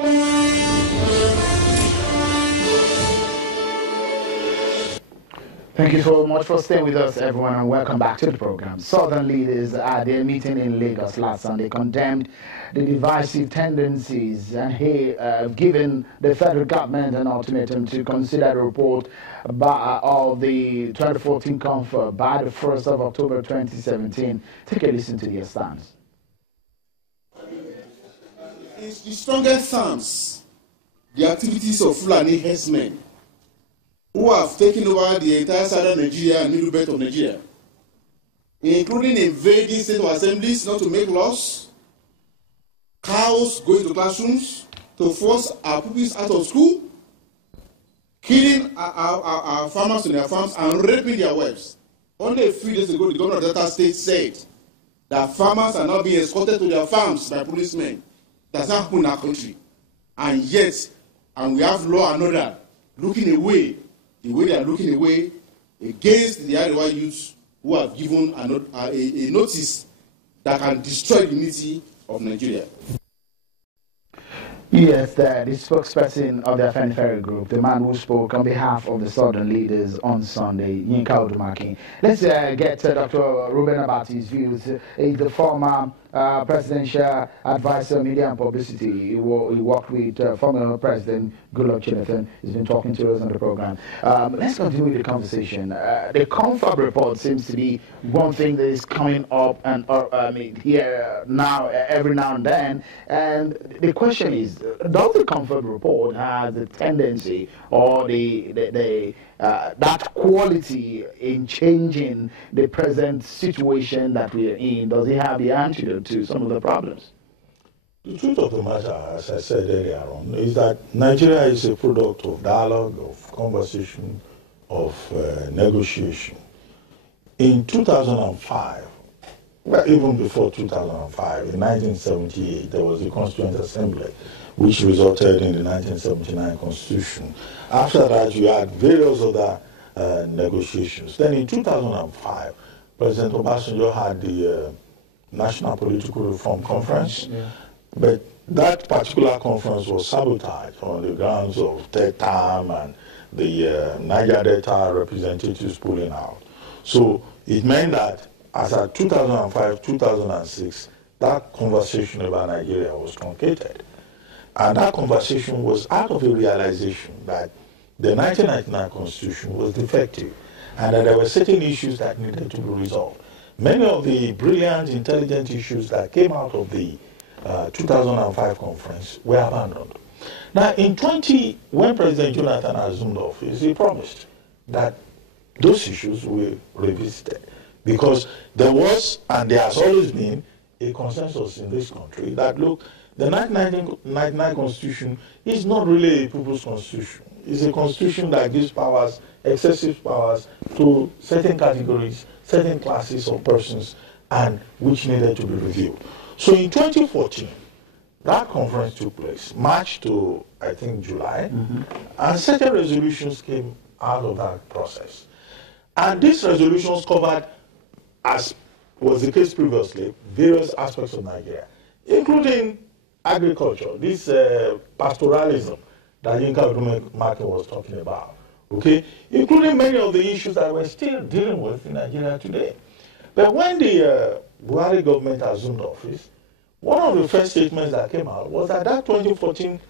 Thank you so much for staying with us, everyone, and welcome back to the program. Southern leaders at their meeting in Lagos last Sunday condemned the divisive tendencies and given the federal government an ultimatum to consider the report of the 2014 conference by the 1st of October 2017. Take a listen to their stance. It's the strongest stance, the activities of Fulani herdsmen who have taken over the entire southern Nigeria and middle belt of Nigeria, including invading state assemblies not to make laws, cows going to classrooms to force our pupils out of school, killing our farmers on their farms and raping their wives. Only a few days ago, the governor of Delta State said that farmers are not being escorted to their farms by policemen. That's not happening in our country. And yet, we have law and order looking away, the way they are looking away against the Arewa youths who have given a notice that can destroy the unity of Nigeria. Yes, the spokesperson of the Afenifere group, the man who spoke on behalf of the southern leaders on Sunday, Yinka Odumaki. Let's get Dr. Reuben Abati's views. He's the former presidential advisor, media and publicity. He worked with former President Goodluck Jonathan. He's been talking to us on the program. Let's continue with the conversation. The confab report seems to be one thing that is coming up and here now, every now and then. And the question is, does the confab report have the tendency or that quality in changing the present situation that we are in? Does it have the antidote to some of the problems? The truth of the matter, as I said earlier on, is that Nigeria is a product of dialogue, of conversation, of negotiation. In 2005, well, even before 2005, in 1978, there was the Constituent Assembly, which resulted in the 1979 Constitution. After that, you had various other negotiations. Then in 2005, President Obasanjo had the National Political Reform Conference, but that particular conference was sabotaged on the grounds of third term and the Niger Delta representatives pulling out. So it meant that as at 2005-2006, that conversation about Nigeria was truncated. And that conversation was out of a realization that the 1999 Constitution was defective and that there were certain issues that needed to be resolved. Many of the brilliant, intelligent issues that came out of the 2005 conference were abandoned. Now, when President Jonathan assumed office, he promised that those issues were revisited because there was, and there has always been, a consensus in this country that, look, the 1999 Constitution is not really a people's constitution. It's a constitution that gives powers, excessive powers, to certain categories, certain classes of persons, and which needed to be reviewed. So in 2014, that conference took place, March to, I think, July, and certain resolutions came out of that process. And these resolutions covered, as was the case previously, various aspects of Nigeria, including agriculture, this pastoralism that Yinka Odumaki was talking about, okay, including many of the issues that we're still dealing with in Nigeria today. But when the Buhari government assumed office, one of the first statements that came out was that that 2014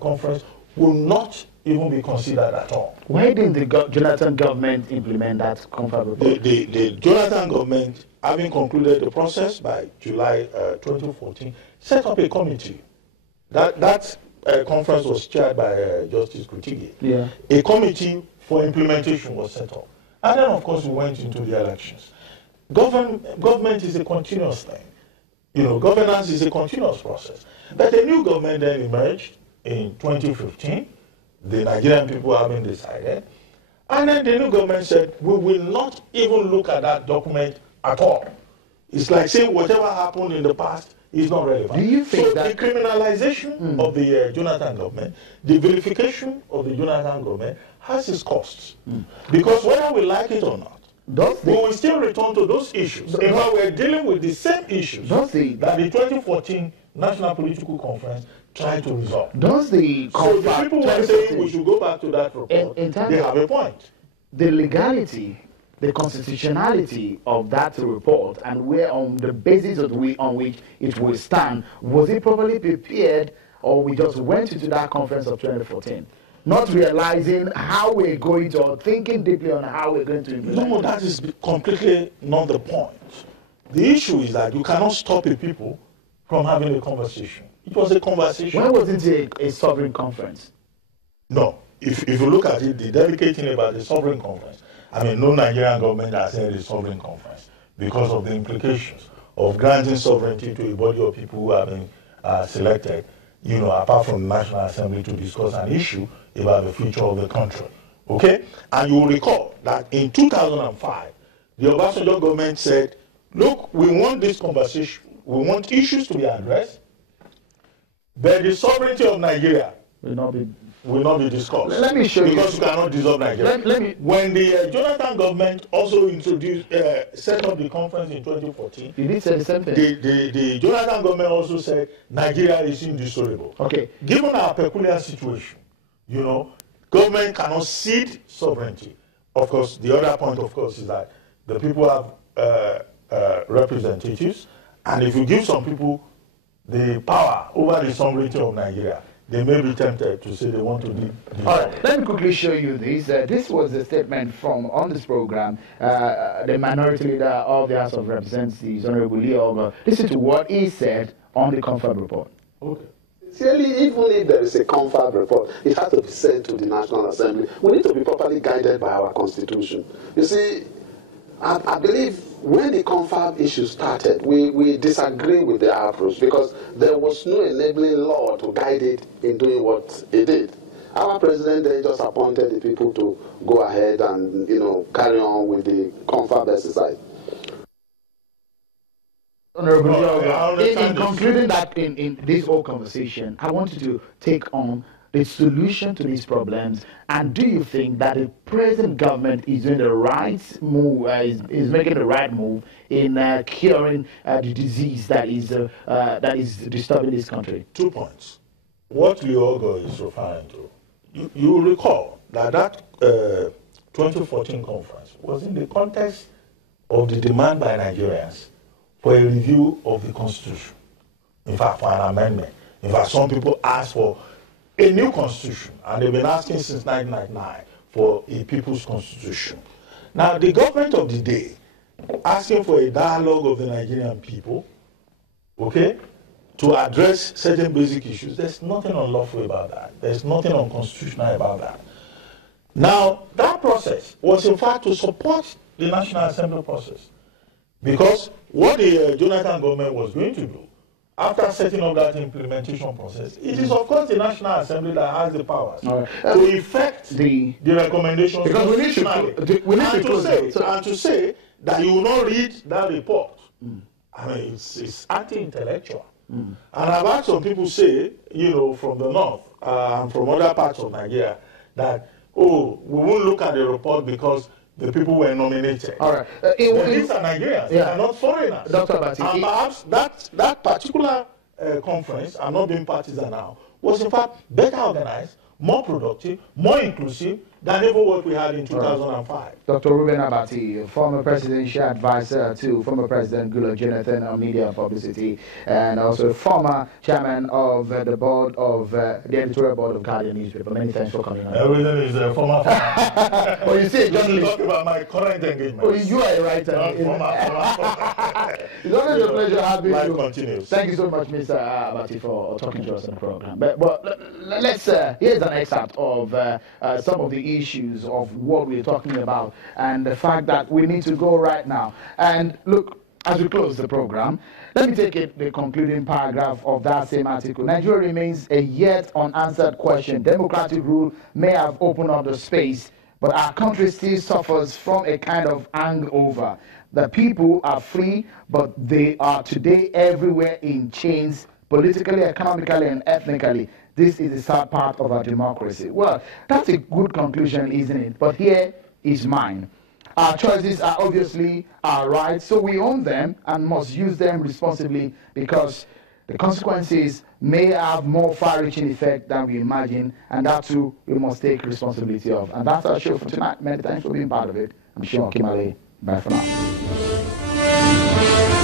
conference will not even be considered at all. Why didn't the Jonathan government implement that confab report? The Jonathan government, having concluded the process by July 2014, set up a committee. That conference was chaired by Justice Kutigi. Yeah. A committee for implementation was set up. And then, of course, we went into the elections. Government is a continuous thing. You know, governance is a continuous process. But a new government then emerged in 2015, the Nigerian people having decided, and then the new government said, we will not even look at that document at all. It's like saying whatever happened in the past is not relevant. Do you think that the criminalization of the Jonathan government, the vilification of the Jonathan government has its costs? Because whether we like it or not, we will still return to those issues. In fact, we're dealing with the same issues that the 2014 National Political Conference try to resolve. Does the So the people who are saying we should go back to that report, they have a point. The legality, the constitutionality of that report, and where on the basis of on which it will stand, was it properly prepared, or we just went into that conference of 2014? Not realizing how we're going to, or thinking deeply on how we're going to implement. No, that is completely not the point. The issue is that you cannot stop a people from having a conversation. It was a conversation. Why wasn't it a sovereign conference? No. If you look at it, the delicate thing about the sovereign conference, I mean, no Nigerian government has held a sovereign conference because of the implications of granting sovereignty to a body of people who have been selected, you know, apart from the National Assembly to discuss an issue about the future of the country. Okay? And you will recall that in 2005, the Obasanjo government said, look, we want this conversation, we want issues to be addressed, but the sovereignty of Nigeria will not be discussed. Let me show because you cannot dissolve Nigeria. When the Jonathan government also introduced, set up the conference in 2014, you did say the same thing. The Jonathan government also said Nigeria is indissoluble. Okay. Given our peculiar situation, you know, government cannot cede sovereignty. Of course, the other point, of course, is that the people have representatives, and if you give some people the power over the sovereignty of Nigeria, they may be tempted to say they want to do. All right, let me quickly show you this. This was a statement from, on this program, the minority leader of the House of Representatives, Honorable Reuben. Listen to what he said on the confab report. Okay. Sincerely, even if there is a confab report, it has to be sent to the National Assembly. We need to be properly guided by our Constitution. You see, I believe when the confab issue started, we disagree with the approach because there was no enabling law to guide it in doing what it did. Our president then just appointed the people to go ahead and, you know, carry on with the confab exercise. Honorable, in concluding that in this whole conversation, I want you to take on the solution to these problems, and do you think that the present government is doing the right move, is making the right move in curing the disease that is disturbing this country? 2 points. What Liogo is referring to, you will recall that 2014 conference was in the context of the demand by Nigerians for a review of the Constitution. In fact, for an amendment. In fact, some people asked for a new constitution, and they've been asking since 1999 for a people's constitution. Now, the government of the day asking for a dialogue of the Nigerian people, okay, to address certain basic issues. There's nothing unlawful about that. There's nothing unconstitutional about that. Now, that process was in fact to support the National Assembly process, because what the Jonathan government was going to do after setting up that implementation process, it is of course the National Assembly that has the powers to effect the recommendations. Because we need to say that you will not read that report. I mean, it's anti-intellectual. And I've had some people say, you know, from the north and from other parts of Nigeria, that, oh, we won't look at the report because the people were nominated. All right. These are Nigerians, they are not foreigners. Dr. Abati, and perhaps that particular conference, I'm not being partisan now, was in fact better organized, more productive, more inclusive than ever what we had in 2005. Dr. Reuben Abati, former presidential advisor to former President Goodluck Jonathan on media and publicity, and also former chairman of the board of the editorial board of Guardian newspaper. Many thanks for coming on. Everything is a former. Well, you see, a journalist. Talk about my current engagement. Well, you are a writer. It's always a pleasure having you. Continues. Thank you so much, Mr. Abati, for talking to us on the program. But let's here's an excerpt of some of the issues of what we're talking about and the fact that we need to go right now. And look, as we close the program, let me take the concluding paragraph of that same article. Nigeria remains a yet unanswered question. Democratic rule may have opened up the space, but our country still suffers from a kind of hangover. The people are free, but they are today everywhere in chains, politically, economically, and ethnically. This is the sad part of our democracy. Well, that's a good conclusion, isn't it? But here is mine. Our choices are obviously our rights, so we own them and must use them responsibly, because The consequences may have more far-reaching effect than we imagine, and that too we must take responsibility of. And that's our show for tonight. Many thanks for being part of it. I'm Sean Kimale. Bye for now.